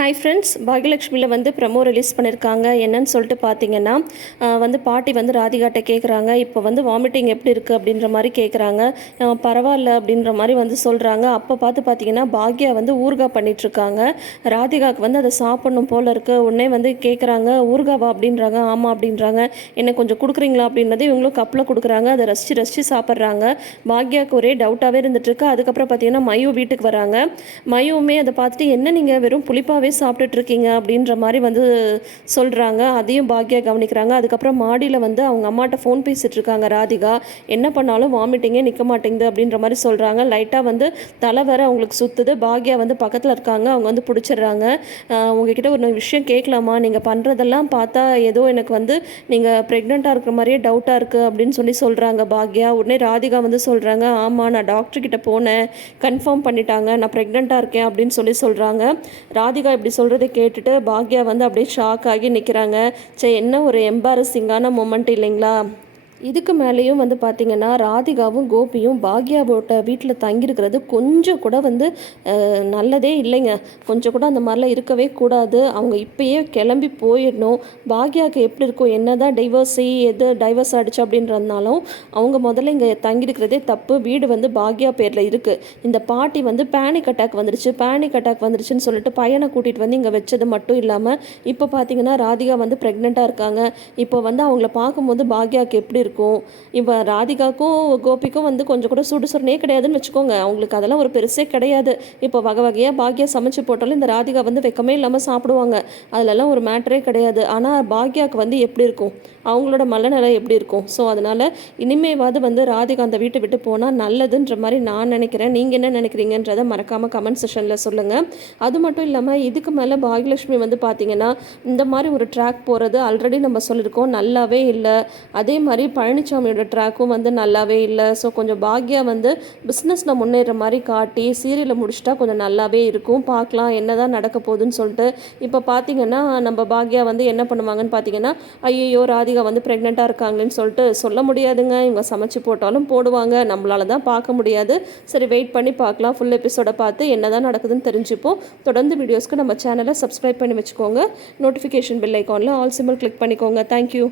Hi friends பாகியலட்சுமியில் வந்து promo release பண்ணியிருக்காங்க என்னன்னு சொல்லிட்டு பார்த்தீங்கன்னா வந்து பாட்டி வந்து ராதிகாட்ட கேட்குறாங்க இப்போ வந்து வாமிட்டிங் எப்படி இருக்குது அப்படின்ற மாதிரி கேட்குறாங்க பரவாயில்ல அப்படின்ற மாதிரி வந்து சொல்கிறாங்க அப்போ பார்த்து பார்த்தீங்கன்னா பாக்யா வந்து ஊர்கா பண்ணிகிட்ருக்காங்க ராதிகாவுக்கு வந்து அதை சாப்பிட்ணும் போல் இருக்குது உடனே வந்து கேட்குறாங்க ஊர்காவா அப்படின்றாங்க. ஆமாம் அப்படின்றாங்க. என்ன கொஞ்சம் கொடுக்குறீங்களா அப்படின்றது இவங்களும் கப்பில் கொடுக்குறாங்க. அதை ரசித்து ரசித்து சாப்பிட்றாங்க. பாக்யாவுக்கு ஒரே டவுட்டாகவே இருந்துட்டுருக்கு. அதுக்கப்புறம் பார்த்தீங்கன்னா மயு வீட்டுக்கு வராங்க. மயுவுமே அதை பார்த்துட்டு என்ன நீங்கள் வெறும் புளிப்பாகவே சாப்பிட்டுட்டு இருக்கீங்க அப்படின்ற மாதிரி வந்து சொல்கிறாங்க அதையும் பாக்யா கவனிக்கிறாங்க. அதுக்கப்புறம் மாடியில் வந்து அவங்க அம்மாட்ட ஃபோன் பேசிகிட்டு இருக்காங்க ராதிகா. என்ன பண்ணாலும் வாமிட்டிங்கே நிற்க மாட்டேங்குது அப்படின்ற மாதிரி சொல்கிறாங்க லைட்டாக வந்து தலை வர அவங்களுக்கு சுற்றுது பாக்யா வந்து பக்கத்தில் இருக்காங்க. அவங்க வந்து பிடிச்சிடுறாங்க. உங்ககிட்ட ஒரு விஷயம் கேட்கலாமா? நீங்கள் பண்ணுறதெல்லாம் பார்த்தா ஏதோ எனக்கு வந்து நீங்கள் ப்ரெக்னெண்ட்டாக இருக்கிற மாதிரியே டவுட்டாக இருக்குது அப்படின்னு சொல்லி சொல்கிறாங்க பாக்யா. உடனே ராதிகா வந்து சொல்கிறாங்க ஆமாம் நான் டாக்டர்கிட்ட போனேன். கன்ஃபார்ம் பண்ணிட்டாங்க. நான் ப்ரெக்னெண்ட்டாக இருக்கேன் அப்படின்னு சொல்லி சொல்கிறாங்க ராதிகா இப்படி சொல்கிறத கேட்டுட்டு பாக்யா வந்து அப்படியே ஷாக் ஆகி நிற்கிறாங்க சே என்ன ஒரு எம்பாரசிங்கான மொமெண்ட் இல்லைங்களா? இதுக்கு மேலேயும் வந்து பார்த்திங்கன்னா ராதிகாவும் கோபியும் பாக்யாவோட வீட்டில் தங்கியிருக்கிறது கொஞ்சம் கூட வந்து நல்லதே இல்லைங்க. கொஞ்சம் கூட அந்த மாதிரிலாம் இருக்கவே கூடாது. அவங்க இப்பயே கிளம்பி போயிடணும். பாக்யாவுக்கு எப்படி இருக்கும் என்ன தான் டைவர்ஸி எது டைவர்ஸ் ஆகிடுச்சு அப்படின்றதுனாலும் அவங்க முதல்ல இங்கே தங்கியிருக்கிறதே தப்பு. வீடு வந்து பாக்யா பேரில் இருக்குது இந்த பாட்டி வந்து பேனிக் அட்டாக் வந்துருச்சு. பேனிக் அட்டாக் வந்துருச்சுன்னு சொல்லிட்டு பையனை கூட்டிகிட்டு வந்து இங்கே வச்சது மட்டும் இல்லாமல் இப்போ பார்த்தீங்கன்னா ராதிகா வந்து ப்ரெக்னெண்ட்டாக இருக்காங்க. இப்போ வந்து அவங்கள பார்க்கும்போது பாக்யாவுக்கு எப்படி இருக்கும். இப்போ ராதிகாக்கும் கோபிக்கும் வந்து கொஞ்சம் கூட சுடுசுறனே கிடையாதுன்னு வச்சுக்கோங்க. அவங்களுக்கு அதெல்லாம் ஒரு பெருசே கிடையாது. இப்போ வகை வகையாக பாக்யா சமைச்சு போட்டாலும் இந்த ராதிகா வந்து வெக்கமே இல்லாமல் சாப்பிடுவாங்க. அதிலெல்லாம் ஒரு மேட்டரே கிடையாது. ஆனால் பாக்யாவுக்கு வந்து எப்படி இருக்கும்? அவங்களோட மலநிலை எப்படி இருக்கும்? ஸோ அதனால் இனிமேவாது வந்து ராதிகா அந்த வீட்டை விட்டு போனால் நல்லதுன்ற மாதிரி நான் நினைக்கிறேன். நீங்கள் என்ன நினைக்கிறீங்கன்றதை மறக்காமல் கமெண்ட் செஷனில் சொல்லுங்கள் அது மட்டும் இல்லாமல் இதுக்கு மேலே பாகியலட்சுமி வந்து பார்த்தீங்கன்னா இந்த மாதிரி ஒரு ட்ராக் போகிறது ஆல்ரெடி நம்ம சொல்லியிருக்கோம் நல்லாவே இல்லை. அதே மாதிரி பழனிசாமியோட ட்ராக்கும் வந்து நல்லாவே இல்லை. ஸோ கொஞ்சம் பாக்யா வந்து பிஸ்னஸில் முன்னேற மாதிரி காட்டி சீரியலை முடிச்சிட்டா கொஞ்சம் நல்லாவே இருக்கும். பார்க்கலாம் என்ன தான் நடக்க போகுதுன்னு சொல்லிட்டு. இப்போ பார்த்தீங்கன்னா நம்ம பாக்யா வந்து என்ன பண்ணுவாங்கன்னு பார்த்தீங்கன்னா ஐயோ ராதிகா வந்து ப்ரெக்னெண்ட்டாக இருக்காங்களேன்னு சொல்லிட்டு சொல்ல முடியாதுங்க. இவங்க சமைச்சு போட்டாலும் போடுவாங்க. நம்மளால தான் பார்க்க முடியாது. சரி வெயிட் பண்ணி பார்க்கலாம். ஃபுல் எபிசோட பார்த்து என்ன தான் நடக்குதுன்னு தெரிஞ்சுப்போம். தொடர்ந்து வீடியோஸ்க்கு நம்ம சேனலை சப்ஸ்கிரைப் பண்ணி வச்சுக்கோங்க. நோட்டிஃபிகேஷன் பெல் ஐக்கானில் ஆல் சிம்பிள் கிளிக் பண்ணிக்கோங்க. Thank you